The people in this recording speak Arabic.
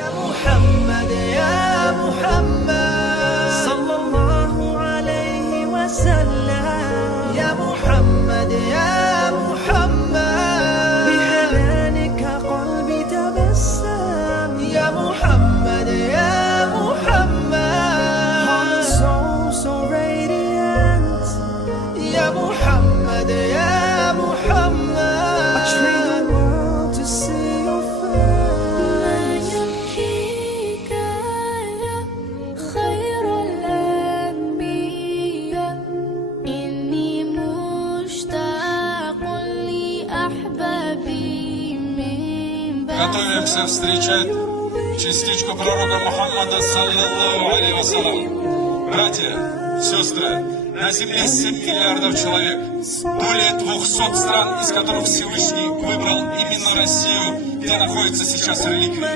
يا محمد يا محمد صلى الله عليه وسلم يا محمد يا محمد بحنانك قلبي تبسم يا محمد يا محمد heart so radiant يا محمد يا محمد I trade the world to see your face يبكيك يا خير الأنبياء إني مشتاق لأحبابي من بعد. Готовимся встречать частичку пророка Мухаммада саллаллаху алейхи вассалям. Братья, сестры, на земле 7 миллиардов человек, более 200 стран, из которых Всевышний выбрал именно Россию, где находится сейчас реликвия.